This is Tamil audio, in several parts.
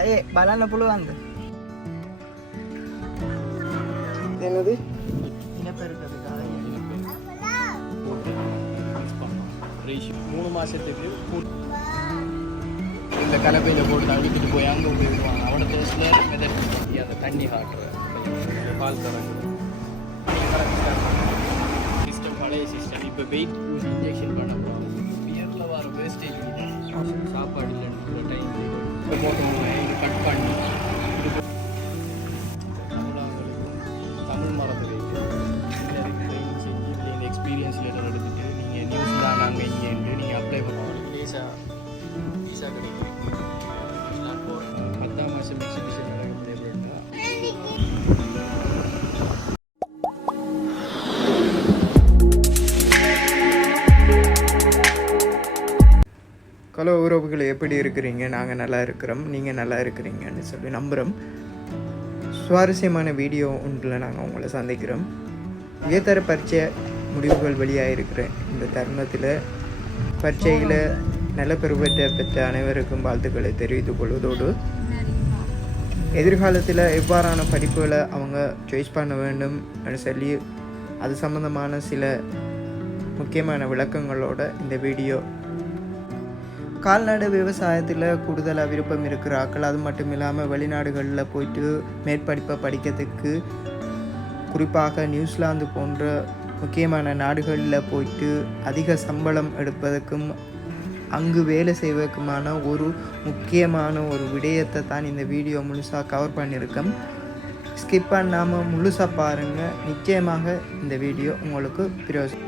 අය බලන්න පුළුවන්ද? என்னது? இனப்பெருக்கத்துக்காக 3 மாசத்துக்கு இந்த கலப்பையில் போட்டு அழுத்திட்டு போய் அங்கே போய் விடுவாங்க. அவனை டேஸ்ட்டில் மிதட்டி அந்த தண்ணி காட்டுற பால் கறக்குது சிஸ்டம் பழைய சிஸ்டம். இப்போ வெயிட் இன்ஜெக்ஷன் பண்ண போகிறோம். பியரில் வர வேஸ்டேஜ் சாப்பாடு இல்லைன்னு டைம் இப்போ போட்டோம். இது கட் பண்ணி தமிழ் மரத்தை வைத்து ட்ரைனிங் செஞ்சு இந்த எக்ஸ்பீரியன்ஸ் லெட்டர் எடுத்துகிட்டு நீங்கள் நியூஸ் தான் நாங்கள் இங்கேருந்து நீங்கள் அப்ளை பண்ணுவோம். வீசா கிடைக்கும். 10ஆம் மாதம் எக்ஸிபிஷன் நடக்குது அப்படின்னா ஹலோ உறவுகள், எப்படி இருக்கிறீங்க? நாங்கள் நல்லா இருக்கிறோம், நீங்கள் நல்லா இருக்கிறீங்கன்னு சொல்லி நம்புகிறோம். சுவாரஸ்யமான வீடியோ ஒன்றில் நாங்கள் உங்களை சந்திக்கிறோம். உயர்தர பரீட்சை முடிவுகள் வெளியாக இருக்கிற இந்த தருணத்தில் பரீட்சையில் நல்ல பெறுபற்ற பெற்ற அனைவருக்கும் வாழ்த்துக்களை தெரிவித்துக் கொள்வதோடு எதிர்காலத்தில் எவ்வாறான படிப்புகளை அவங்க சாய்ஸ் பண்ண வேண்டும் சொல்லி அது சம்பந்தமான சில முக்கியமான விளக்கங்களோட இந்த வீடியோ. கால்நடை விவசாயத்தில் கூடுதலாக விருப்பம் இருக்கிறார்கள். அது மட்டும் இல்லாமல் வெளிநாடுகளில் போயிட்டு மேற்படிப்பை படிக்கிறதுக்கு, குறிப்பாக நியூசிலாந்து போன்ற முக்கியமான நாடுகளில் போயிட்டு அதிக சம்பளம் எடுப்பதற்கும் அங்கு வேலை செய்வதற்குமான ஒரு முக்கியமான ஒரு விடயத்தை தான் இந்த வீடியோ முழுசாக கவர் பண்ணியிருக்கேன். ஸ்கிப் பண்ணாமல் முழுசாக பாருங்கள். நிச்சயமாக இந்த வீடியோ உங்களுக்கு பிரயோஜனம்.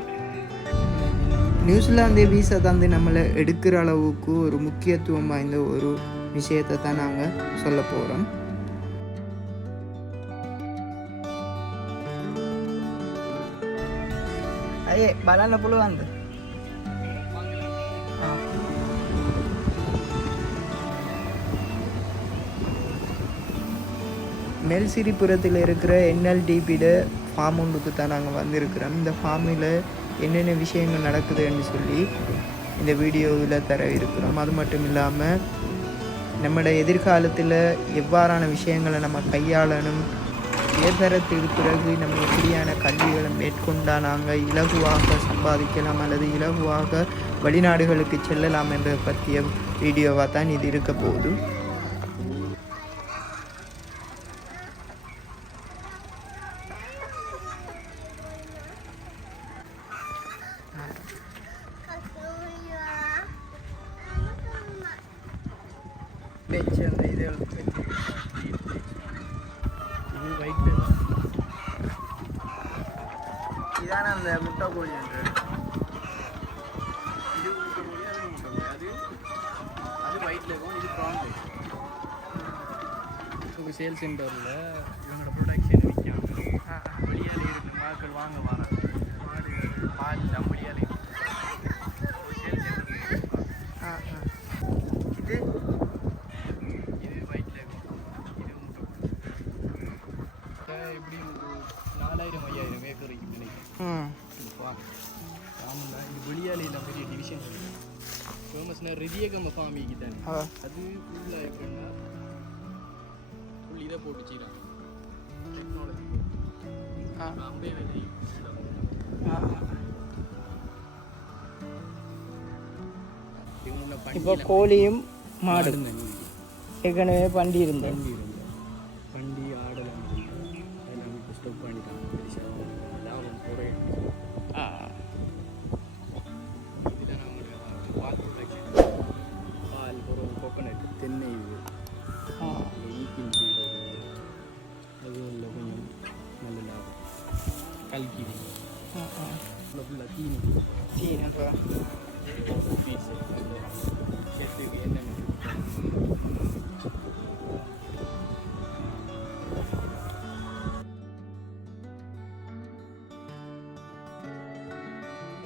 நியூசிலாந்து வீசா தந்து நம்மளை எடுக்கிற அளவுக்கு ஒரு முக்கியத்துவம் வாய்ந்த ஒரு விஷயத்தை தான் நாங்கள் சொல்ல போகிறோம். අය බලන්න පුළුවන්ද? மெல்சிரிபுரத்தில் இருக்கிற NLDPட ஃபார்ம் ஒன்றுக்கு தான் நாங்கள் வந்திருக்கிறோம். இந்த ஃபார்மில் என்னென்ன விஷயங்கள் நடக்குதுன்னு சொல்லி இந்த வீடியோவில் தர இருக்கிறோம். அது மட்டும் இல்லாமல் நம்மளோட எதிர்காலத்தில் எவ்வாறான விஷயங்களை நம்ம கையாளணும், உயர்தரத்துக்கு பிறகு நம்ம எப்படியான கல்விகளை மேற்கொண்டால் நாங்கள் இலகுவாக சம்பாதிக்கலாம் அல்லது இலகுவாக வெளிநாடுகளுக்கு செல்லலாம் என்ற பற்றிய வீடியோவாக தான் இது இருக்க போகுது. இதான அந்த முட்டை கோழி என்று அது ஒயிட் லேகும், இது ப்ரான் லேக். இப்போ சேல் சென்டரில் இவங்களோட ப்ரொடக்ஷன் விற்காங்க. வெளியாலே இருக்குது, மக்கள் வாங்க வராங்க. மாடு பால் தான் வெளியாலே சேல் சென்டர். இது ஒயிட் லேகும், இது முட்டை. எப்படி 4000-5000 ஏக்கர் இருக்குது நினைக்கிறேன். இது வெளியாலையில் பெரிய டிவிஷன் ஃபேமஸ்னா ரிதியகம்ம ஃபார்மிக்கு தானே. அது ஃபுல்லாக எப்படின்னா ஃபுல் இதை போட்டுச்சிக்கலாம் டெக்னாலஜி அம்பே வேலை. இப்போ கோழியும் மாடு ஏற்கனவே பண்டி இருந்தேன். பண்டி ஆடலாம் எல்லாம் இப்போ ஸ்டாப் பண்ணிட்டாங்க. பெருசாக லாபம் குறையும். இதில் நம்மளுடைய பால் ப்ரொடக்ஷன், பால் ஒரு கோகோனட், தென்னை, இது ஈக்கின் சீடு, அது உள்ள கொஞ்சம் நல்ல லாபம். கல்கி ஃபுல்லாக தீனி பீஸ் ஷெட்டுக்கு என்னென்ன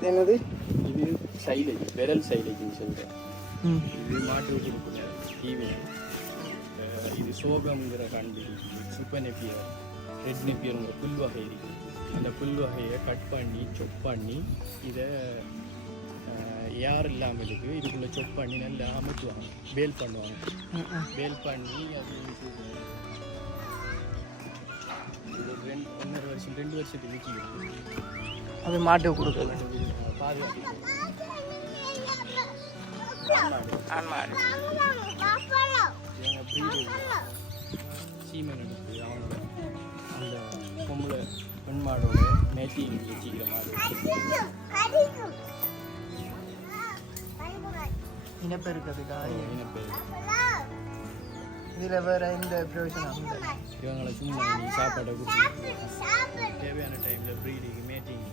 என்னது? இது சைலேஜ், விரல் சைலேஜ்னு சொல்கிறேன். இது மாட்டு கொடுக்குற டிவி. இது சோகம்ங்கிற கண்டு சூப்பர் நெப்பியர், ரெட் நெப்பியருங்கிற புல் வகை இருக்குது. அந்த புல் வகையை கட் பண்ணி சொப் பண்ணி இதை யார் இல்லாமல் இருக்குது இதுக்குள்ளே செக் பண்ணி நல்லா அமைச்சுவாங்க, பேல் பண்ணுவாங்க. பேல் பண்ணி அது இது 1.5 வருஷம் 2 வருஷத்துக்கு விற்கிது. அது மாட்டு கொடுக்குது பாதுகாப்பு ஆன்மாடு இவங்க ப்ரீடு சீமன் எடுத்து அவங்க அந்த பொம்பளை பெண் மாடோட மேட்டிங் வச்சுக்கிற மாடு இனப்பெருக்கிறதுக்கா இனப்பெரு. இதில் வேறு எந்த பிரயோஜனம் இல்லை. இவங்களை சும்மா நீ சாப்பாடை கொடுத்து தேவையான டைமில் ப்ரீடிங் மேட்டிங்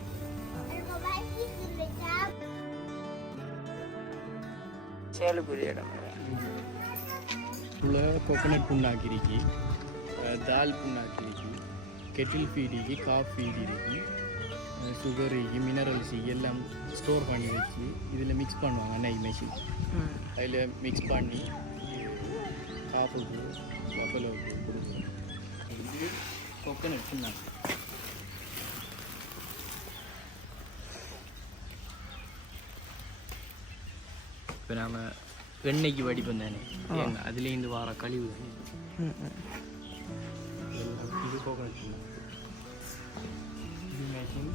சேலுக்குரிய இடம் உள்ள கோகனட் புண்ணாக்கிருக்கு, தால் புண்ணாக்கிருக்கு, கெட்டில் ஃபீடிக்கு, காஃப் ஃபீட் இருக்கு, சுகருக்கு, மினரல்ஸு எல்லாம் ஸ்டோர் பண்ணி வச்சு இதில் மிக்ஸ் பண்ணுவாங்க. நெய் மெஷின் அதில் மிக்ஸ் பண்ணி காஃபுக்கு பஃபலோவுக்கு கொடுக்குறோம். இது கோகனட் புண்ணாக்கு. இப்போ நாம் எண்ணெய்க்கு வடிப்போம் தானே, அதுலேருந்து வர கழிவு இது கோகனட் புண்ணாக்கு. இது மெஷின்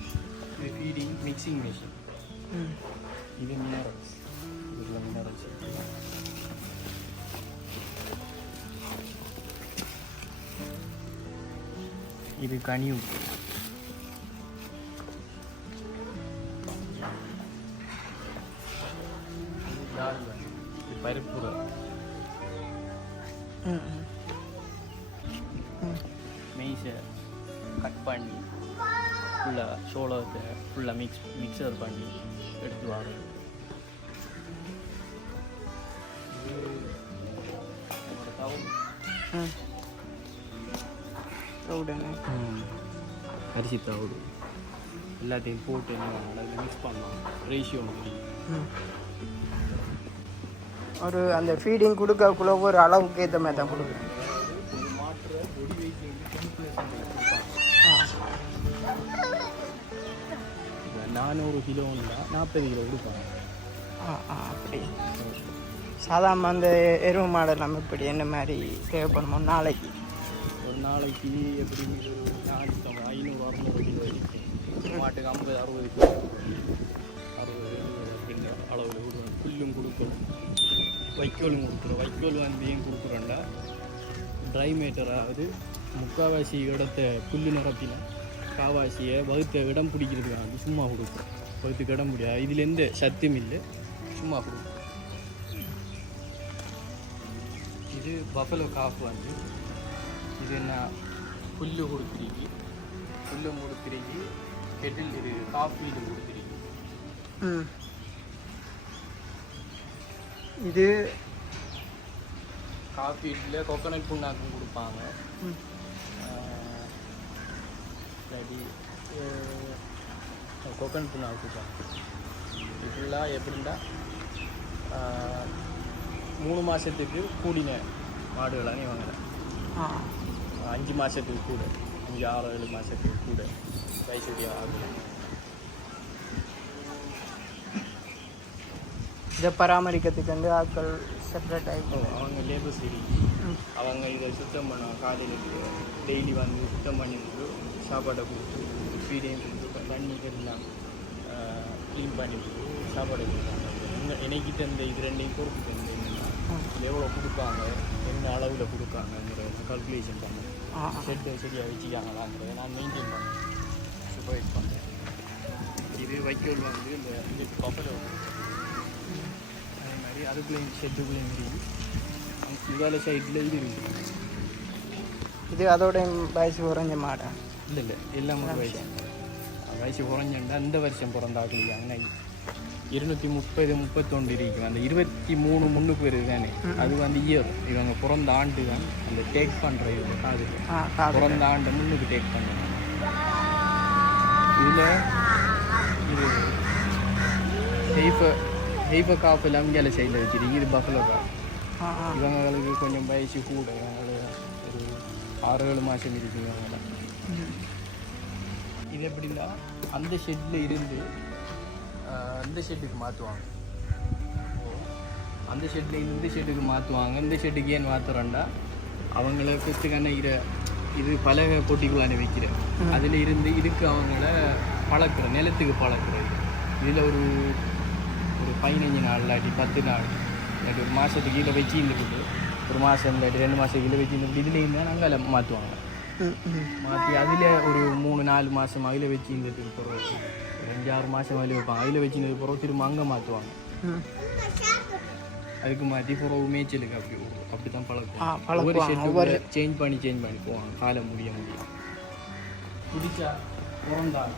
ஃபீடிங் மிக்சிங் மெஷின். இது மினரல்ஸ், இதில் மினரல்ஸ். இது கனி உப்பு. இது பருப்புரை. மெய்ஸை கட் பண்ணி ஃபுல்லாக சோளத்தை ஃபுல்லாக மிக்சர் பண்ணி எடுத்து வரோம். அரிசி தவிடு எல்லாத்தையும் போட்டு அதில் மிக்ஸ் பண்ணலாம். ரேஷியோ முடியும். ஒரு அந்த ஃபீடிங் கொடுக்கக்குள்ள ஒரு அளவுக்கு ஏற்ற மாதிரி தான் கொடுக்குறேன். ஒரு மாற்ற பொடி வெயிட்லேருந்து 400 கிலோன்னா 40 கிலோ கொடுப்பாங்க. அப்படி சாதாரண அந்த எருவு மாடல் நம்ம இப்படி என்ன மாதிரி தேவைப்படுமோ நாளைக்கு ஒரு நாளைக்கு எப்படி 500-600 கிலோ இருக்கும். மாட்டுக்கு 50-60 கிலோ 60 அப்படின்னு அளவில் கொடுக்கணும். புல்லும் கொடுக்கணும், வைக்கோலும் கொடுக்குறோம். வைக்கோல் வந்து ஏன் கொடுக்குறோன்னா ட்ரை மேட்டராவது முக்கால்வாசி இடத்த புல் நிரப்பினா காவாசியை வகுத்த இடம் பிடிக்கிறதுக்காக சும்மா கொடுக்குறோம். வகுத்துக்கு இடம் முடியாது, இதில் எந்த சத்தும் இல்லை, சும்மா கொடுக்கும். இது பஃபலோ காஃப் வந்து இது என்ன புல்லு கொடுத்துருக்கு, புல்லும் கொடுத்துருக்கு, கெட்டில் இது காஃபி இது கொடுத்துருக்கு. இது காஃபி இதில் கோகனட் புண்ணாக்கும் கொடுப்பாங்க. இல்லாட்டி கோகனட் புண்ணாக்கு கொடுப்பாங்க. இப்படிலாம் எப்படின்னா 3 மாதத்துக்கு கூடின மாடுகளானே வாங்குறேன். 5 மாதத்துக்கு கூட, 5-6-7 மாதத்துக்கு கூட வயசுடைய ஆகலாம். இதை பராமரிக்கிறதுக்கு வந்து ஆட்கள் செப்பரேட் ஆகிடும். அவங்க லேபர்ஸ் இருக்கு, அவங்க இதை சுத்தம் பண்ணுவாங்க. காலையில் டெய்லி வந்து சுத்தம் பண்ணிட்டு சாப்பாடை கொடுத்து ஃபீடையும் கொடுத்து தண்ணிக்கெல்லாம் க்ளீன் பண்ணிவிட்டு சாப்பாடை கொடுப்பாங்க. என்னைக்கிட்ட இந்த இது ரெண்டையும் பொறுப்பு தந்து என்னென்னா எவ்வளோ கொடுப்பாங்க, என்ன அளவில் கொடுக்காங்கங்கிற கால்குலேஷன் பண்ணுறேன். செட்டை சரியாக வச்சுக்காங்களாங்கிறத நான் மெயின்டைன் பண்ணேன், சூப்பர்வைஸ் பண்ணுறேன். இது வைக்கோல் வந்து இந்த பஃபலோ அதே மாதிரி அதுக்குள்ளேயும் ஷெட்டுக்குள்ளேயும் இருக்குது. இதால் சைடில் இது இருக்குது. இது அதோட வயசு குறைஞ்ச மாடா? இல்லை எல்லாமே வயசு குறைஞ்சா அந்த வருஷம் பிறந்தாக்குது. ஆனால் 230-31 இருக்கும். அந்த 23 முன்னுக்கு வருது தானே, அது வந்து இயர். இவங்க பிறந்த ஆண்டு தான் அந்த டேக் பண்ணுற இது காது பிறந்த ஆண்டை முன்னுக்கு டேக் பண்ணுறாங்க. இதில் இது ஹெய்ஃப காஃப் எல்லாம் இங்கே சைடில் வச்சுருக்கு. இது பஃபலோ காஃப். இவங்களுக்கு கொஞ்சம் வயசு கூட, இவங்களுக்கு ஒரு 6-7 மாதம் இருக்குது இவங்களாம். இது எப்படின்னா அந்த ஷெட்டில் இருந்து அந்த ஷெட்டுக்கு மாற்றுவாங்க. அந்த ஷெட்டில் இந்த ஷெட்டுக்கு மாற்றுவாங்க. இந்த ஷெட்டுக்கு ஏன் மாற்றுறோன்னா அவங்கள பெற்றுக்கான இது பலகை பொட்டிக்குள்ளான வைக்கிறேன். அதில் இருந்து இதுக்கு அவங்கள பழக்கிற நிலத்துக்கு பழக்கிறது. இதில் ஒரு 15 நாள் இல்லாட்டி 10 நாள் இல்லாட்டி ஒரு மாதத்துக்கு கீழே வச்சு இருந்துக்கிட்டு ஒரு மாதம் இல்லாட்டி 2 மாதம் கீழே வச்சு இருந்துக்கிட்டு இதில் இருந்தால் நாங்கள் அதில் மாற்றுவாங்க. மாற்றி அதில் ஒரு 3-4 மாதம் அதில் வச்சு இருந்ததுக்கு பிறகு 5-6 மாதம் அதில் வைப்பாங்க. அதில் வச்சு இருந்ததுக்கு பிறகு திரும்ப அங்கே மாற்றுவாங்க. அதுக்கு மாற்றி பிறகு மேய்ச்சலுக்கு அப்படி தான் பழக்கம். ஒவ்வொரு ஷெட்டு சேஞ்ச் பண்ணி போவாங்க. காலம் முடிய பிடிச்சா பிறந்தாங்க.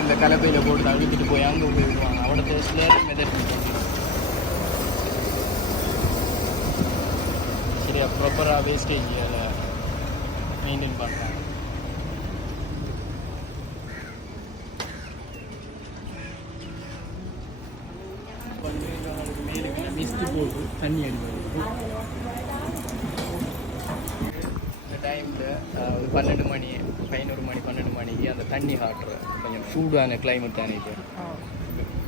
இந்த கலப்பையில் போட்டு அழுத்திட்டு போய் அங்கே போய் விடுவாங்க. அவட தேசத்தில் மெதட் சரியா ப்ராப்பராக வேஸ்டேஜ் அதில் மெயின்டைன் பண்ணுறாங்க. மேலுக்கு மிஸ்ட்டு போட்டு தண்ணி அடிப்பாங்க. இந்த டைமில் ஒரு 12 மணி 11 மணி 12 மணிக்கு அந்த தண்ணி காட்டுற கொஞ்சம் சூடான கிளைமேட் தானே. இப்போ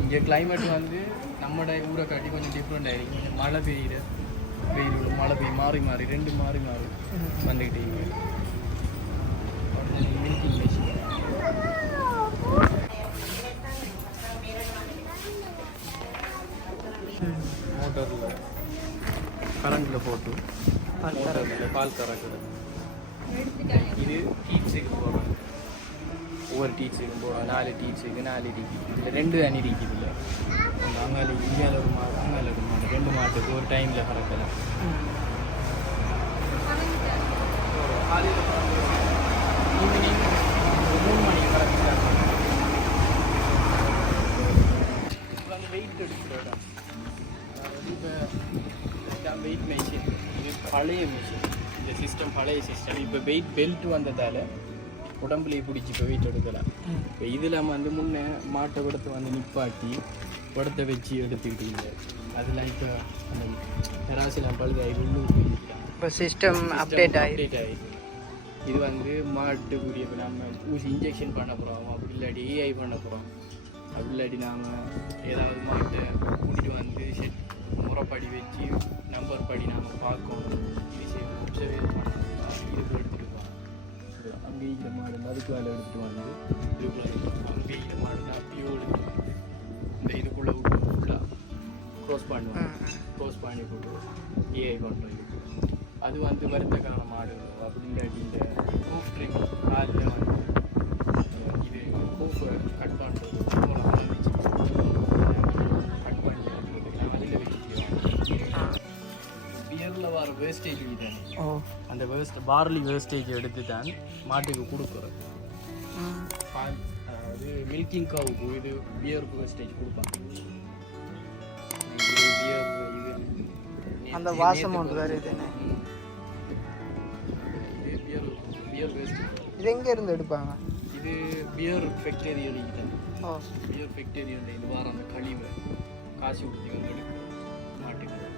இங்கே கிளைமேட் வந்து நம்மளோட ஊரை காட்டி கொஞ்சம் டிஃப்ரெண்ட் ஆகிருக்கு. கொஞ்சம் மழை பெய்யுது, வெயில் மழை பெய்யும், மாறி 2 மாறி வந்துக்கிட்டே மில்கிங் மிஷின் மோட்டரில் கரண்டில் போட்டு மோட்டரில் பால் கறக்குது. இது டீச்சுக்கு போடுறாங்க. ஒவ்வொரு டீச்சுக்கும் போடுறாங்க. 4 டீச்சுக்கு 4 டீக்கு. இதில் 2 அணி இருக்குது. இல்லை அங்காளி இந்தியாவில் ஒரு மாடு, அங்காளி ஒரு மாடு, 2 மாட்டுக்கு ஒரு டைமில் கறக்கலாம். ஈவினிங் 3 மணிக்கு கறக்கலாம். இப்போ வந்து வெயிட் எடுக்கிறோம். இப்போ வெயிட் மெஷின். இது பழைய மிஷின். இந்த சிஸ்டம் பழைய சிஸ்டம். இப்போ வெயிட் பெல்ட் வந்ததால் உடம்புலேயே பிடிச்சி இப்போ வெயிட் எடுக்கலாம். இப்போ இதில் வந்து முன்னே மாட்டை விடத்தை வந்து நிப்பாட்டி உடத்தை வச்சு எடுத்துக்கிட்டீங்க. அதெல்லாம் இப்போ அந்த தராசிலாம் பழுதாகி உள்ளூர் இப்போ சிஸ்டம் அப்டேட் ஆகி இது வந்து மாட்டுக்குரிய இப்போ நம்ம ஊசி இன்ஜெக்ஷன் பண்ண போகிறோம். அப்படி இல்லாட்டி ஏஐ பண்ண போகிறோம். அப்படி இல்லாட்டி நாம் ஏதாவது மாட்டை கூட்டிகிட்டு வந்து செட் முறைப்படி வச்சு நம்பர் படி நாம் பார்க்கணும். இது செய்யணும், ஒப்சர்வேட் பண்ணணும். இதுக்கு எடுத்துகிட்டு போவோம். அங்கே இந்த மாடு மதுக்கு வேலை எடுத்துகிட்டு வந்து இதுக்குள்ளே அங்கே இந்த மாடு அப்படியோ எடுத்துகிட்டு வந்து இந்த இதுக்குள்ளே விட்டு ஃபுல்லாக க்ளோஸ் பண்ணுவாங்க. க்ளோஸ் பண்ணி போட்டு ஏஐ பண்ணுறோம். அது வந்து வருத்தக்கான மாடு. அப்படி இல்லாட்டி இந்த ப்ரூஃப் ட்ரிம் காலில் வந்து இது ப்ரூஃபை கட் பண்ணுறது கட் பண்ணி எடுக்கிறதுக்கு அதில் வச்சு பியரில் வர வேஸ்டேஜ் தானே. அந்த பார்லி வேஸ்டேஜ் எடுத்து தான் மாட்டுக்கு கொடுக்குறது. பால் அதாவது மில்கிங் கவுக்கு இது பியருக்கு வேஸ்டேஜ் கொடுப்பாங்க. இது பியர் இது அந்த வாசம் ஒன்று வேறு. இது பியர் வேஸ்ட். இது எங்கே இருந்து எடுப்பாங்க? இது பியர் ஃபேக்டரியில் தான். பியர் ஃபேக்டரியில் இது வார அந்த கழிவை காசு கொடுத்து வந்து எடுக்கும்.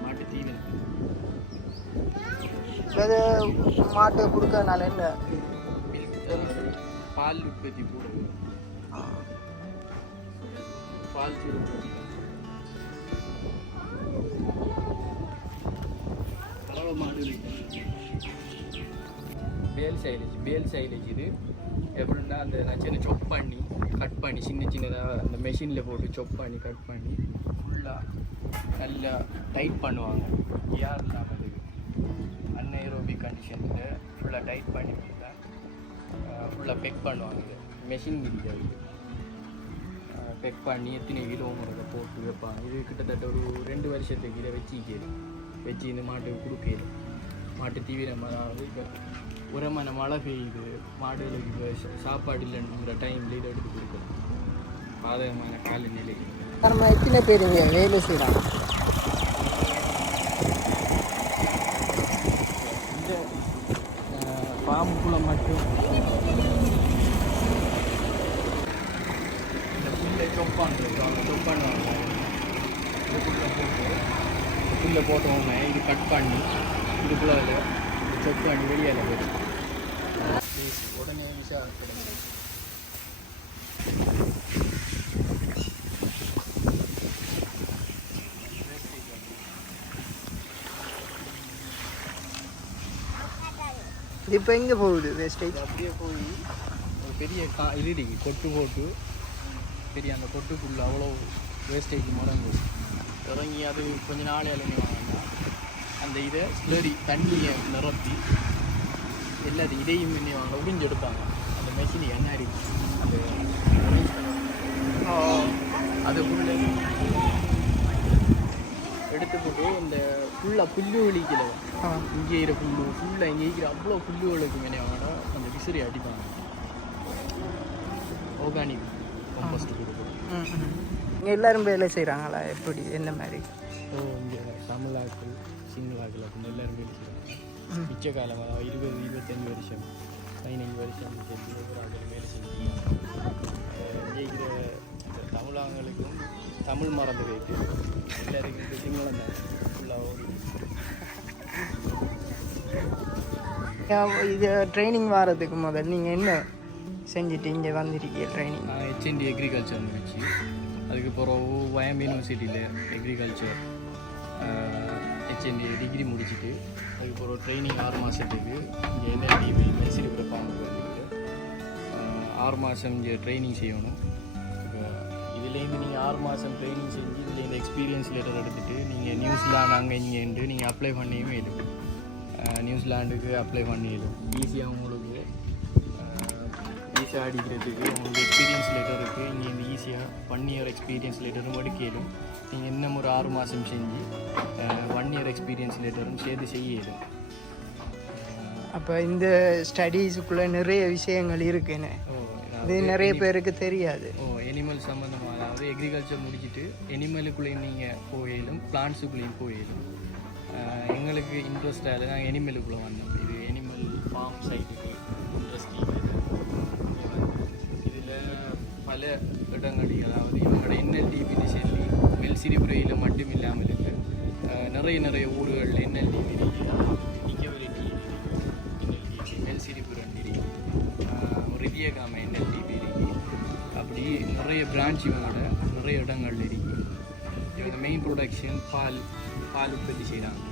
மாட்டு தீவனம் அது மாட்டு கொடுக்கறதுனால இல்லை பால் உற்பத்தி போடுறது. பால் சுருப்பதி மாடு பேல் சைலேஜ். இது எப்படின்னா அந்த சின்ன சொப் பண்ணி கட் பண்ணி சின்னதாக அந்த மெஷினில் போட்டு சொப் பண்ணி கட் பண்ணி ஃபுல்லாக நல்லா டைட் பண்ணுவாங்க. ஏர் இல்லாமல் அன்ஏரோபிக் கண்டிஷனில் ஃபுல்லாக டைட் பண்ணி ஃபுல்லாக பெக் பண்ணுவாங்க. இது மெஷின் முடியாது. பெக் பண்ணி எத்தனை கிலோங்கிறத போட்டு வைப்பாங்க. இது கிட்டத்தட்ட ஒரு 2 வருஷத்துக்கு இதை வச்சு இந்த மாட்டுக்கு கொடுக்கணும். மாட்டு தீவிரமாக இப்போ உரமான மழை பெய்யுது, மாடுகளுக்கு சாப்பாடு இல்லைன்ற டைமில் இதை எடுத்து கொடுக்கணும். பாதகமான காலநிலை. எத்தனை பேர் இங்கே வேலை செய்கிறாங்க? இந்த ஃபார்முக்குள்ளே மட்டும் இந்த புல்லை சொப்பான்றது அவங்க சொப்பானுவாங்க. இதுக்குள்ளே போட்டு புல்லை போட்டோமே இது கட் பண்ணி இதுக்குள்ளே சொப்பு பண்ணி வெளியால் போயிடும். உடனே விசாரிக்கணும். இது இப்போ எங்கே போகுது வேஸ்டேஜ்? அப்படியே போய் ஒரு பெரிய இது கொட்டு போட்டு பெரிய அந்த கொட்டுக்குள்ளே அவ்வளோ வேஸ்டேஜ் முடங்கு இறங்கி அது கொஞ்சம் நாளே இறங்கி வாங்கினா அந்த இதை ஸ்லரி தண்ணியை நிரப்பி எல்லாத்தையும் இதையும் பண்ணி வாங்க உறிஞ்சு எடுப்பாங்க. அந்த மெஷின் என்ன இருக்கு அந்த அது ஃபுல்லாக எடுத்து போட்டு இந்த ஃபுல்லாக புல்லு வலிக்கல இங்கே இருக்கிற புல்லு ஃபுல்லாக இங்கே இருக்கிற அவ்வளோ புல்லுகளுக்கு மேலே வாங்கினா அந்த விசிறி அடிப்பாங்க. ஆர்கானிக் கம்போஸ்ட் கொடுக்கும். இங்கே எல்லோரும் வேலை செய்கிறாங்களா? எப்படி என்ன மாதிரி? இங்கே தமிழாக்கள் சிங்களாக்கள் அப்படின்னு எல்லோரும் வேலை செய்கிறாங்க. மிச்ச காலமாக 20-25 வருஷம் 15 வருஷம் ஒவ்வொரு வேலை செஞ்சுருக்காங்க. இங்கே இருக்கிற தமிழாங்களுக்கும் தமிழ் மறந்து போயிட்டு எல்லாருக்கும் சிங்களம் தான் ஃபுல்லாக ஓடி. இது ட்ரைனிங் வர்றதுக்கு முதல் நீங்கள் என்ன செஞ்சுட்டு இங்கே வந்துருக்கீங்க ட்ரைனிங்? நான் HND எக்ரிகல்ச்சர் முடிச்சு அதுக்கு பிறகு வயம் யூனிவர்சிட்டியில் எக்ரிகல்ச்சர் HND டிகிரி முடிச்சுட்டு அதுக்கு பிறகு ட்ரைனிங் 6 மாதத்துக்கு இங்கே NLDB மெல்சிரிபுர ஃபார்முக்கு வந்துட்டு 6 மாதம் இங்கே ட்ரைனிங் செய்யணும். இப்போ இதுலேருந்து நீங்கள் 6 மாதம் ட்ரைனிங் செஞ்சு இதில் இந்த எக்ஸ்பீரியன்ஸ் லெட்டர் எடுத்துகிட்டு நீங்கள் நியூசிலாந்து அங்கே இங்கேண்டு நீங்கள் அப்ளை பண்ணியும் இடும். நியூசிலாண்டுக்கு அப்ளை பண்ணிடும். ஈஸியாக உங்களுக்கு ஈஸியாக அடிக்கிறதுக்கு உங்களுக்கு எக்ஸ்பீரியன்ஸ் லெட்டர் இருக்குது. இங்கே இந்த ஈஸியாக 1 இயர் எக்ஸ்பீரியன்ஸ் லெட்டரும் எடுக்கலும். நீங்கள் இன்னும் ஒரு 6 மாதம் செஞ்சு 1 இயர் எக்ஸ்பீரியன்ஸ் லெட்டரும் சேர்த்து செய்யலும். அப்போ இந்த ஸ்டடீஸுக்குள்ளே நிறைய விஷயங்கள் இருக்குன்னு இது நிறைய பேருக்கு தெரியாது. எனிமல் சம்மந்தமாக அதாவது எக்ரிகல்ச்சர் முடிச்சுட்டு எனிமலுக்குள்ளேயும் நீங்கள் போயிலும் பிளான்ஸுக்குள்ளேயும் போயிலும். எங்களுக்கு இன்ட்ரெஸ்டாக இல்லை, நாங்கள் எனிமலுக்குள்ளே வந்தோம். இது எனிமல் ஃபார்ம் சைட்டுக்கு இன்ட்ரெஸ்டிங். இதில் பல இடங்களில் அதாவது இவங்களோட NLDB சொல்லி மெல்சிரிபுரையில் மட்டும் இல்லாமல் இருக்குது. நிறைய ஊர்களில் NLDB நிக்கவெலிட்டி மெல்சிரிபுரம் ரிதியகாம NLDB இருக்கு. அப்படி நிறைய பிரான்ச் இவங்களோட நிறைய இடங்கள்ல இருக்குது. இவங்க மெயின் ப்ரொடக்ஷன் பால் உற்பத்தி செய்கிறாங்க.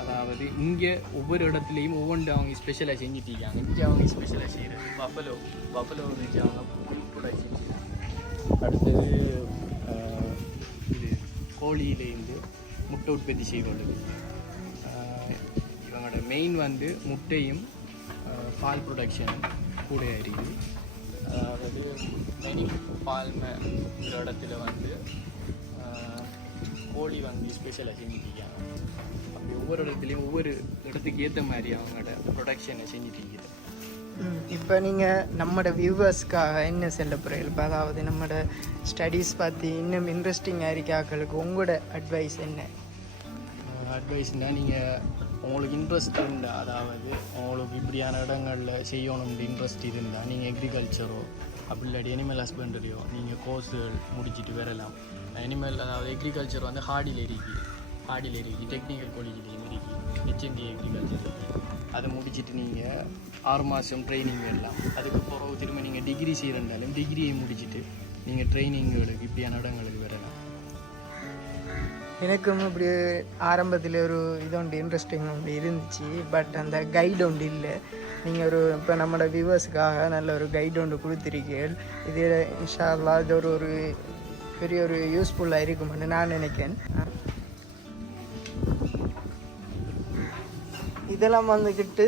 அதாவது இங்கே ஒவ்வொரு இடத்துலையும் ஒவ்வொன்று அவங்க ஸ்பெஷலாக செஞ்சுட்டிருக்காங்க. இங்கே அவங்க ஸ்பெஷலாக செய்கிறது பஃபலோ வச்சு அவங்க ப்ரொடக்ஷன் செய்கிறாங்க. அடுத்தது இது கோழியிலேருந்து முட்டை உற்பத்தி செய்வது. இவங்களோட மெயின் வந்து முட்டையும் பால் ப்ரொடக்ஷன் கூட இருக்குது. அதாவது மெனி பால்மேங்கிற இடத்துல வந்து கோழி வந்து ஸ்பெஷலாக செஞ்சுட்டிருக்காங்க. அப்படி ஒவ்வொரு இடத்துலையும் ஒவ்வொரு இடத்துக்கு ஏற்ற மாதிரி அவங்களோட ப்ரொடக்ஷனை செஞ்சுட்டிருக்குது. இப்போ நீங்கள் நம்மளோட வியூவர்ஸ்க்காக என்ன செல்ல போகிறீங்க? இப்போ அதாவது நம்மளோட ஸ்டடீஸ் பார்த்து இன்னும் இன்ட்ரெஸ்டிங்காக இருக்காக்களுக்கு உங்களோட அட்வைஸ் என்ன? அட்வைஸ்னால் நீங்கள் உங்களுக்கு இன்ட்ரெஸ்ட் இருந்தால், அதாவது உங்களுக்கு இப்படியான இடங்களில் செய்யணும்னு இன்ட்ரெஸ்ட் இருந்தால் நீங்கள் எக்ரிகல்ச்சரோ அப்படி இல்லாட்டி அனிமல் ஹஸ்பண்டரியோ நீங்கள் கோர்ஸுகள் முடிச்சுட்டு வரலாம். அனிமல் அதாவது எக்ரிகல்ச்சர் வந்து ஹார்டில் இருக்குது, டெக்னிக்கல் காலேஜ்லேயும் இருக்குது, HND எக்ரிகல்ச்சர் இருக்குது. அதை முடிச்சுட்டு நீங்கள் 6 மாதம் ட்ரைனிங் வரலாம். அதுக்கு பிறகு திரும்ப நீங்கள் டிகிரி செய்கிறனாலும் டிகிரியை முடிச்சுட்டு நீங்கள் ட்ரைனிங்களுக்கு இப்படியான இடங்களுக்கு வரலாம். எனக்கும் இப்படி ஆரம்பத்தில் ஒரு இதோண்டு இன்ட்ரெஸ்டிங் ஒன்று இருந்துச்சு. பட் அந்த கைடு ஒன்று இல்லை. நீங்கள் இப்போ நம்மளோட வியூவர்ஸுக்காக நல்ல ஒரு கைடு ஒன்று கொடுத்துருக்கீர்கள். இது இன்ஷா அல்லாஹ் இது ஒரு பெரிய ஒரு யூஸ்ஃபுல்லாக இருக்கும்னு நான் நினைக்கிறேன். இதெல்லாம் வந்துக்கிட்டு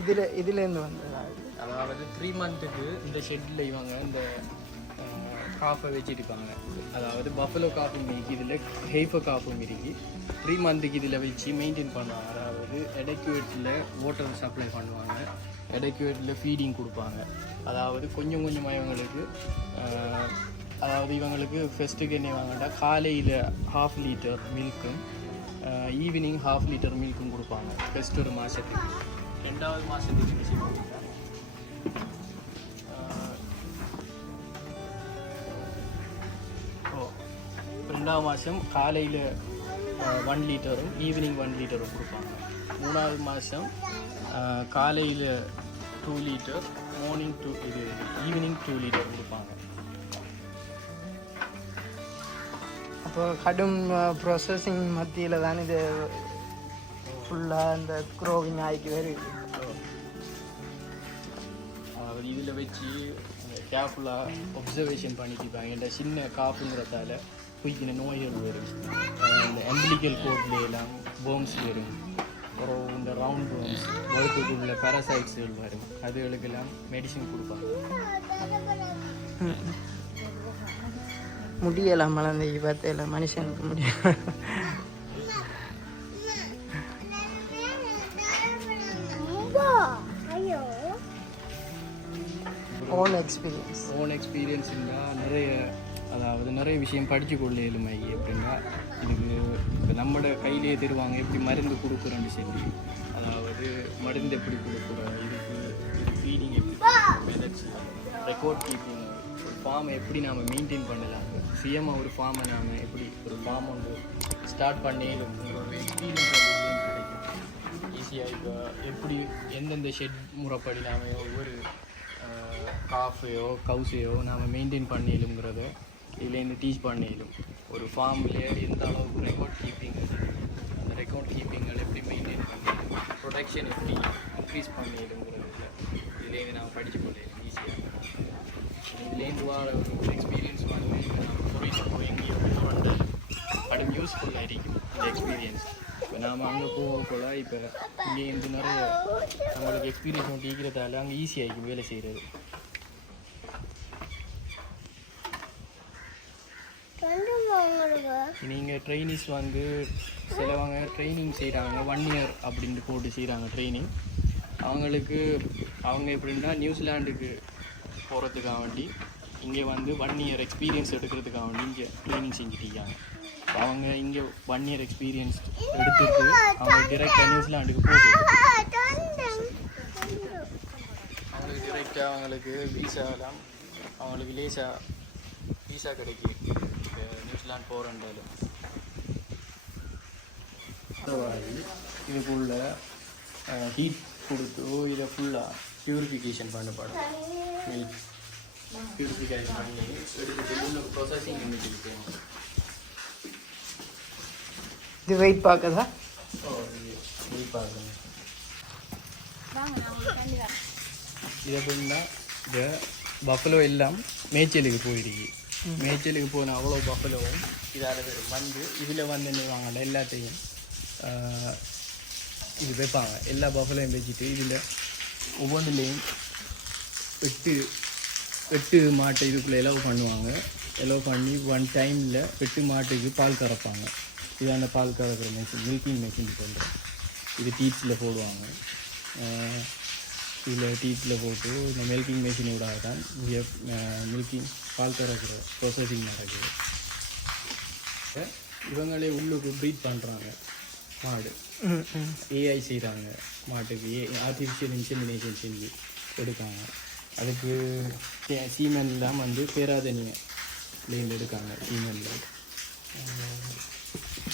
இதுலேருந்து வந்ததா? அதாவது 3 மந்த்துக்கு இந்த ஷெட்டில் இவங்க இந்த காஃபை வச்சுருப்பாங்க. அதாவது பஃபலோ காஃபும் இருக்குது, இதில் ஹெய்ஃபோ காஃபும் இருக்குது. 3 மந்த்துக்கு இதில் வச்சு மெயின்டைன் பண்ணுவாங்க. அதாவது அதாவது எடக்குவேட்டில் வாட்டர் சப்ளை பண்ணுவாங்க, எடக்குவேட்டில் ஃபீடிங் கொடுப்பாங்க. அதாவது கொஞ்சம் கொஞ்சமாக இவங்களுக்கு அதாவது இவங்களுக்கு ஃபஸ்ட்டுக்கு என்ன வாங்கிட்டா காலையில் 1/2 லிட்டர் மில்க்கும் ஈவினிங் 1/2 லிட்டர் மில்க்கும் கொடுப்பாங்க ஃபஸ்ட் ஒரு மாதத்துக்கு. 2வது மாதத்துக்கு என்ன செய்வாங்க, ரெண்டாவது மாதம் காலையில் 1 லிட்டரும் ஈவினிங் 1 லிட்டரும் கொடுப்பாங்க. 3வது மாதம் காலையில் 2 லிட்டர் மார்னிங் ஈவினிங் 2 லிட்டர் கொடுப்பாங்க. அப்போ கடும் ப்ராசஸிங் மத்தியில் தான் இது ஃபுல்லாக இந்த க்ரோவிங் ஆகிக்கு வேறு இதில் வச்சு கேர்ஃபுல்லாக ஒப்சர்வேஷன் பண்ணிட்டுப்பாங்க. இந்த சின்ன காப்புங்கிறதால குயிக்கின நோய்கள் வரும். இந்த அம்பிளிக்கல் கோட்ல எல்லாம் போம்ஸ் வரும், அப்புறம் இந்த ரவுண்ட் போம்ஸ் வகுப்புக்குள்ள பேரசைட்ஸ்கள் வரும். அதுகளுக்கெல்லாம் மெடிசின் கொடுப்பாங்க. முடியலாம் மலர்ந்து பார்த்தல மனுஷனுக்கு முடியும். ஓன் எக்ஸ்பீரியன்ஸ் இருந்தால் நிறைய விஷயம் படித்து கொள்ள இயலுமை. எப்படின்னா இதுக்கு இப்போ நம்மளோட கையிலேயே தருவாங்க எப்படி மருந்து கொடுக்குறோன்னு சொல்லி. அதாவது மருந்து எப்படி கொடுக்குறோம், இதுக்கு ஃபீடிங் எப்படி மெதட்ஸ், ரெக்கார்ட் கீப்பிங், ஒரு ஃபார்மை எப்படி நாம் மெயின்டைன் பண்ணலாம், சுயமாக ஒரு ஃபார்மை நாம் எப்படி ஒரு ஃபார்ம் வந்து ஸ்டார்ட் பண்ணேலும் ஒரு எக்ஸ்பீரியன்ஸ் கிடைக்கும் ஈஸியாக. இப்போ எப்படி எந்தெந்த ஷெட் முறைப்படி நாம் ஒவ்வொரு காஃபையோ கவுஸையோ நாம் மெயின்டைன் பண்ணிடுங்கிறத இதுலேருந்து டீச் பண்ணிடும். ஒரு ஃபார்ம்லேயே எந்த அளவுக்கு ரெக்கார்ட் கீப்பிங், அந்த ரெக்கார்ட் கீப்பிங்களை எப்படி மெயின்டைன் பண்ணிடும், ப்ரொடக்ஷன் எப்படி இன்க்ரீஸ் பண்ணிடுங்கிறதுல இதுலேருந்து நாம் படித்து கொள்ளிடும் ஈஸியாக. இதுலேருந்து வர ஒரு எக்ஸ்பீரியன்ஸ் வந்து நம்ம பொறியிட்டு எங்கேயோ வந்து அது யூஸ்ஃபுல்லாக இருக்கும் இந்த எக்ஸ்பீரியன்ஸ். இப்போ நாம் அங்கே போகக்கூட இப்போ இங்கேருந்து நிறைய நம்மளுக்கு எக்ஸ்பீரியன்ஸ் ஒன்று இருக்கிறதால அங்கே ஈஸியாகிக்கும் வேலை செய்கிறது. நீங்கள் ட்ரைனிஸ் வந்து சிலவங்க ட்ரைனிங் செய்கிறாங்க 1 இயர் அப்படின்ட்டு போட்டு செய்கிறாங்க ட்ரைனிங். அவங்க எப்படின்னா நியூசிலாண்டுக்கு போகிறதுக்காக வேண்டி இங்கே வந்து 1 இயர் எக்ஸ்பீரியன்ஸ் எடுக்கிறதுக்காக வேண்டி இங்கே ட்ரைனிங் செஞ்சுட்டிருக்காங்க. அவங்க இங்கே 1 இயர் எக்ஸ்பீரியன்ஸ் எடுத்துட்டு அவங்க டிரெக்டாக நியூசிலாண்டுக்கு போகுது. அவங்களுக்கு டிரெக்டாக அவங்களுக்கு வீசாலாம் அவங்களுக்கு வீசா கிடைக்கும் நியூசிலாந்து போகிறன்றாலும். இதுக்குள்ள ஹீட் கொடுத்து இதை ஃபுல்லாக பியூரிஃபிகேஷன் பண்ணப்படும். மில்க் பியூரிஃபிகேஷன் பண்ணி எடுத்துட்டு இன்னும் ப்ரொசஸிங் யூனிட்டுக்கு போகணும். இது வெயிட் பார்க்குதா? வெயிட் பார்க்கணும். இது எப்படின்னா இந்த பஃபலோ எல்லாம் மேய்ச்சலுக்கு போயிருக்கு. மேய்ச்சலுக்கு போன அவ்வளோ பஃபலோவும் இதால் வந்து இதில் வந்து என்ன வாங்கணும் எல்லாத்தையும் இது வைப்பாங்க. எல்லா பஃபலோயும் வச்சுட்டு இதில் ஒவ்வொன்றுலேயும் 8 மாட்டை இதுக்குள்ளே எலோவ் பண்ணுவாங்க. எலோவ் பண்ணி 1 டைமில் 8 மாட்டுக்கு பால் கறப்பாங்க. இது அந்த பால் கறக்கிற மெஷின் மில்கிங் மெஷின் சொல்கிறேன். இது டீச்சில் போடுவாங்க. இதில் டீச்சில் போட்டு இந்த மில்கிங் மெஷினோட தான் இங்கே மில்கிங் பால் கறக்கிற ப்ரொசஸிங் நடக்குது. இவங்களே உள்ளுக்கு ப்ரீட் பண்ணுறாங்க மாடு. ஏஐ செய்கிறாங்க மாட்டுக்கு. ஆர்டிஃபிஷியல் இன்செமினேஷன் செஞ்சு எடுக்காங்க. அதுக்கு சீமென்லாம் வந்து பேராதனியிலேருந்து எடுக்காங்க. சீமெனில்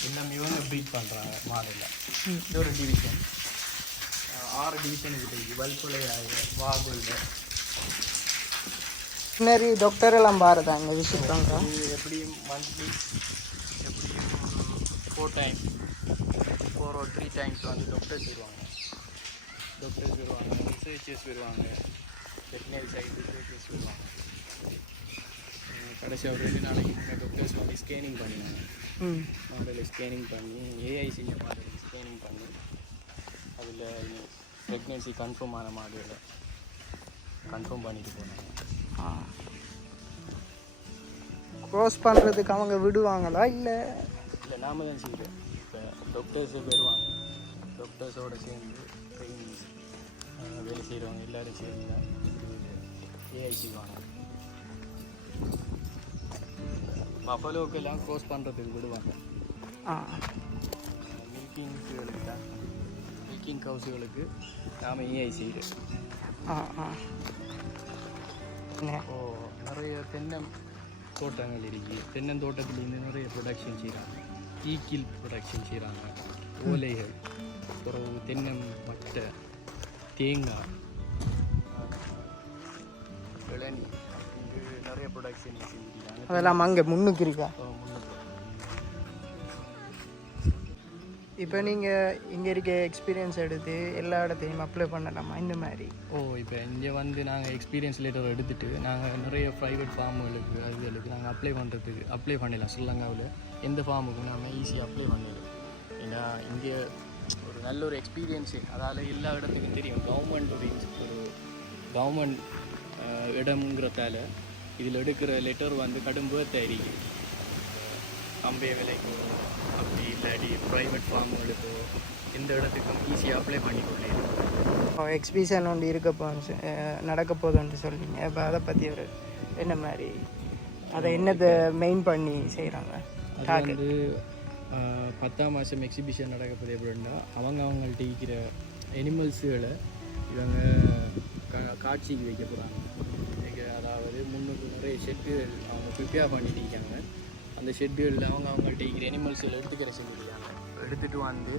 எல்லாமே இவங்க ப்ரீட் பண்ணுறாங்க மாடில். இது ஒரு டிவிஷன். 6 டிவிஷன் இருக்குது. வல்குலையாக வாகுல்ல நிறைய டாக்டர் எல்லாம் பாருதாங்க விசிட் பண்ணுறோம். எப்படியும் மந்த்லி எப்படியும் 4 டைம்ஸ் 4 or 3 டைம்ஸ் வந்து டாக்டர்ஸ் வருவாங்க. ரிசர்ச்சர்ஸ் வருவாங்க. வெட்டினரி சைட் ரிசர்ச்சர்ஸ் வருவாங்க. கடைசியாக ஒரு 2 நாளைக்கு முன்னே டாக்டர்ஸ் வந்து ஸ்கேனிங் பண்ணினாங்க. மாடலில் ஸ்கேனிங் பண்ணி ஏஐ செஞ்ச மாடலில் ஸ்கேனிங் பண்ணி அதில் ப்ரெக்னென்சி கன்ஃபார்ம் ஆன மாடலில் கன்ஃபார்ம் பண்ணிட்டு போனாங்க. க்ரோஸ் பண்ணுறதுக்கு அவங்க விடுவாங்களா? இல்லை நாம தான் செய்கிறோம். இப்போ டாக்டர்ஸ் வருவாங்க. டாக்டர்ஸோடு சேர்ந்து ட்ரைனிங் வேலை செய்கிறவங்க எல்லோரும் சேர்ந்து தான் ஏஐசி வாங்க. பஃபலோக்கெல்லாம் க்ரோஸ் பண்ணுறதுக்கு விடுவாங்க. மில்கிங்ஸுகளுக்கு தான், மில்கிங் கவுஸுகளுக்கு நாம் ஏஐ செய்கிறோம். நிறைய தென்னம் தோட்டங்கள் இருக்குது. தென்னந்தோட்டத்துலேருந்து நிறைய ப்ரொடக்ஷன் செய்கிறாங்க. ஈக்கில் ப்ரொடக்ஷன் செய்கிறாங்க. ஓலைகள், அப்புறம் தென்னம் மட்டை, தேங்காய், இளநீ, இங்கு நிறைய ப்ரொடக்ஷன் செஞ்சுருக்காங்க. அதெல்லாம் அங்கே முன்னுக்கு இருக்கா? இப்போ நீங்கள் இங்கே இருக்க எக்ஸ்பீரியன்ஸ் எடுத்து எல்லா இடத்தையும் அப்ளை பண்ணலாமா இந்த மாதிரி? இப்போ இங்கே வந்து நாங்கள் எக்ஸ்பீரியன்ஸ் லெட்டர் எடுத்துகிட்டு நாங்கள் நிறைய ப்ரைவேட் ஃபார்முகளுக்கு அதுகளுக்கு நாங்கள் அப்ளை பண்ணலாம். ஸ்ரீலங்காவில் எந்த ஃபார்முக்கும் நாங்கள் ஈஸியாக அப்ளை பண்ணிடலாம். ஏன்னா இங்கே ஒரு நல்ல ஒரு எக்ஸ்பீரியன்ஸு, அதால் எல்லா இடத்துக்கும் தெரியும். கவர்மெண்ட் இடம்ங்கிறதால இதில் எடுக்கிற லெட்டர் வந்து கடும் தெரியும். அம்பே விலைக்கு அப்படி இல்லாடி ப்ரைவேட் ஃபார்முகளுக்கு எந்த இடத்துக்கும் ஈஸியாக அப்ளை பண்ணிக்கொள்ளலாம். எக்ஸிபிஷன் ஒன்று இருக்கப்போ நடக்க போதுன்னு சொல்லிங்க. இப்போ அதை பற்றி ஒரு என்ன மாதிரி, அதை என்னத்தை மெயின் பண்ணி செய்கிறாங்க? அது வந்து 10ஆம் மாதம் எக்ஸிபிஷன் நடக்க போது எப்படின்னா, அவங்கள்ட்ட இருக்கிற அனிமல்ஸுகளை இவங்க காட்சிக்கு வைக்க போகிறாங்க. அதாவது முன்னுக்கு நிறைய ஷெட்டுகள் அவங்க ப்ரிப்பேர் பண்ணிட்டு இருக்காங்க. அந்த ஷெட்டுகளில் அவங்கள்ட்ட இருக்கிற அனிமல்ஸுகள் எடுத்துக்கிற செஞ்சுருக்காங்க. எடுத்துகிட்டு வந்து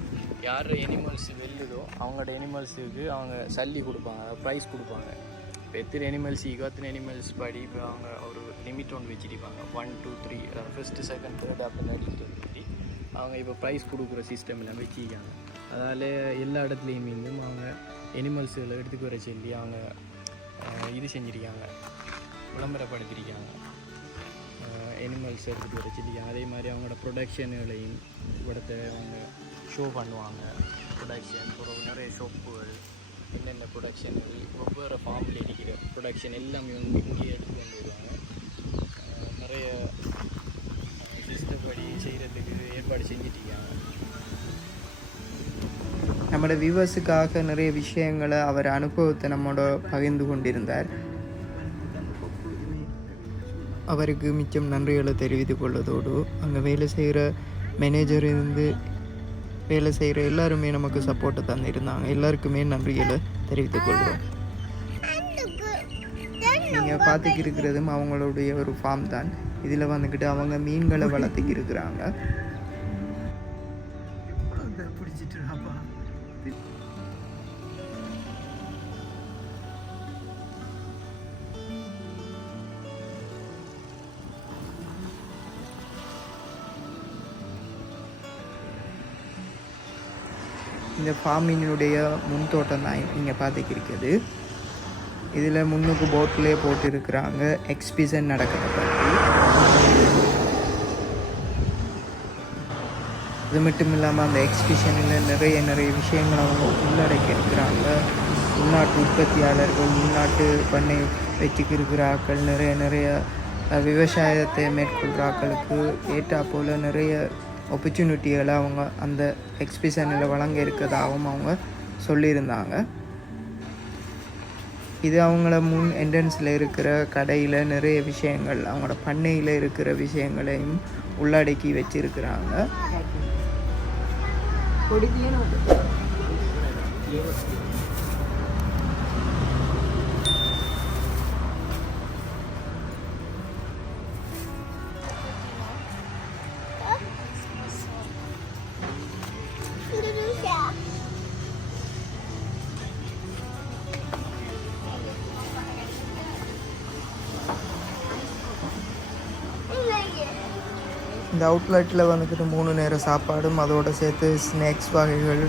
யார் அனிமல்ஸ் வெல்லுதோ அவங்களோட அனிமல்ஸுக்கு அவங்க சல்லி கொடுப்பாங்க, அதாவது ப்ரைஸ் கொடுப்பாங்க. இப்போ எத்தனை அனிமல்ஸ் ஈகோ அத்தனை அனிமல்ஸ் படி இப்போ அவங்க ஒரு லிமிட் ஒன்று வச்சுருப்பாங்க. 1 2 3 ஃபஸ்ட்டு செகண்ட் தேர்ட் அப்படின்னு அடிக்கிற மாதிரி அவங்க இப்போ ப்ரைஸ் கொடுக்குற சிஸ்டம் எல்லாம் வச்சுருக்காங்க. அதால் எல்லா இடத்துலையுமே அவங்க அனிமல்ஸுகளை எடுத்துக்க வர சொல்லி அவங்க இது செஞ்சுருக்காங்க, விளம்பரப்படுத்திருக்காங்க. அனிமல்ஸ் எடுத்துகிட்டு வர சொல்லியிருக்காங்க. அதே மாதிரி அவங்களோட ப்ரொடக்ஷனுகளையும் இവിടുത്തെ அவங்க ஷோ பண்ணுவாங்க. ப்ரொடக்ஷன் அப்புறம் நிறைய ஷோப்புகள், என்னென்ன ப்ரொடக்ஷன்கள், ஒவ்வொரு ஃபார்மில் இருக்கிற ப்ரொடக்ஷன் எல்லாமே வந்து இங்கே எடுத்து கொண்டு வருவாங்க. நிறைய சிஸ்டப்படி செய்கிறதுக்கு ஏற்பாடு செஞ்சிட்ருக்காங்க. நம்மளோட வியூவர்ஸுக்காக நிறைய விஷயங்களை அவர் அனுபவத்தை நம்மளோட பகிர்ந்து கொண்டிருந்தார். அவருக்கு மிச்சம் நன்றிகளை தெரிவித்துக் கொள்வதோடு அங்கே வேலை செய்கிற மேனேஜர் இருந்து வேலை செய்கிற எல்லாருமே நமக்கு சப்போர்ட்டை தந்திருந்தாங்க. எல்லாருக்குமே நன்றிகளை தெரிவித்துக் கொள்கிறோம். நீங்கள் பார்த்துக்கு இருக்கிறதும் அவங்களுடைய ஒரு ஃபார்ம் தான். இதில் வந்துக்கிட்டு அவங்க மீன்களை வளர்த்துக்கு இருக்கிறாங்க. இந்த ஃபார்மினுடைய முன் தோட்டம் தான் நீங்கள் பார்த்துக்கிருக்குது. இதில் முன்னுக்கு போட்டிலே போட்டிருக்கிறாங்க எக்ஸிபிஷன் நடக்கிறத பற்றி. அது மட்டும் இல்லாமல் அந்த எக்ஸிபிஷனில் நிறைய விஷயங்கள் அவங்க உள்ளடக்கி இருக்கிறாங்க. உள்நாட்டு உற்பத்தியாளர்கள், உள்நாட்டு பண்ணை வச்சுக்கிருக்கிறார்கள், நிறைய விவசாயத்தை மேற்கொள்கிறாக்களுக்கு ஏற்றா போல் நிறைய ஆப்பர்ச்சுனிட்டிகளை அவங்க அந்த எக்ஸிபிஷனில் வழங்க இருக்கிறதாகவும் அவங்க சொல்லியிருந்தாங்க. இது அவங்கள முன் என்ட்ரன்ஸில் இருக்கிற கடையில் நிறைய விஷயங்கள், அவங்களோட பண்ணையில் இருக்கிற விஷயங்களையும் உள்ளடக்கி வச்சிருக்கிறாங்க. இந்த அவுட்லெட்டில் வந்துக்கிட்டு 3 நேர சாப்பாடும் அதோடு சேர்த்து ஸ்நாக்ஸ் வகைகள்,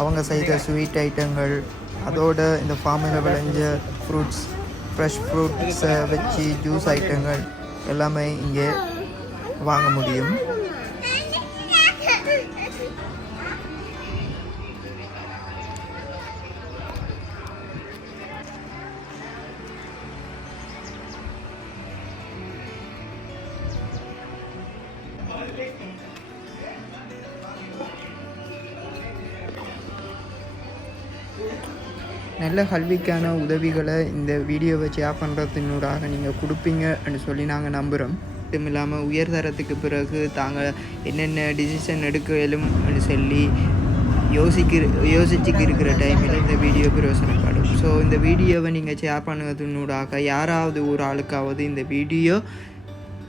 அவங்க செய்த ஸ்வீட் ஐட்டங்கள், அதோட இந்த ஃபார்மில் விளைஞ்ச ஃப்ரூட்ஸ், ஃப்ரெஷ் ஃப்ரூட்ஸை வச்சு ஜூஸ் ஐட்டங்கள் எல்லாமே இங்கே வாங்க முடியும். நல்ல கல்விக்கான உதவிகளை இந்த வீடியோவை ஷேர் பண்ணுறதுனூடாக நீங்கள் கொடுப்பீங்கன்னு சொல்லி நாங்கள் நம்புகிறோம். மட்டும் இல்லாமல் உயர்தரத்துக்கு பிறகு தாங்கள் என்னென்ன டிசிஷன் எடுக்கலும்னு சொல்லி யோசிச்சுக்கு இருக்கிற டைமில் இந்த வீடியோ பிரயோசனப்படும். ஸோ இந்த வீடியோவை நீங்கள் ஷேர் பண்ணுறதுனூடாக யாராவது ஒரு ஆளுக்காவது இந்த வீடியோ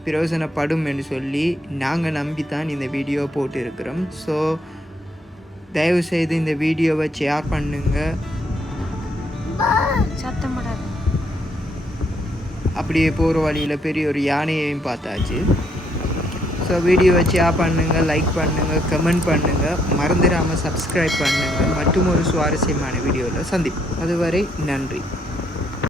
பிரயோசனப்படும் என்று சொல்லி நாங்கள் நம்பித்தான் இந்த வீடியோ போட்டு இருக்கிறோம். ஸோ தயவுசெய்து இந்த வீடியோவை ஷேர் பண்ணுங்கள். அப்படியே போகிற வழியில் பெரிய ஒரு யானையையும் பார்த்தாச்சு. ஸோ வீடியோவை ஷேர் பண்ணுங்கள், லைக் பண்ணுங்கள், கமெண்ட் பண்ணுங்கள், மறந்துடாமல் சப்ஸ்கிரைப் பண்ணுங்கள். மற்றும் ஒரு சுவாரஸ்யமான வீடியோவில் சந்திப்போம். அதுவரை நன்றி.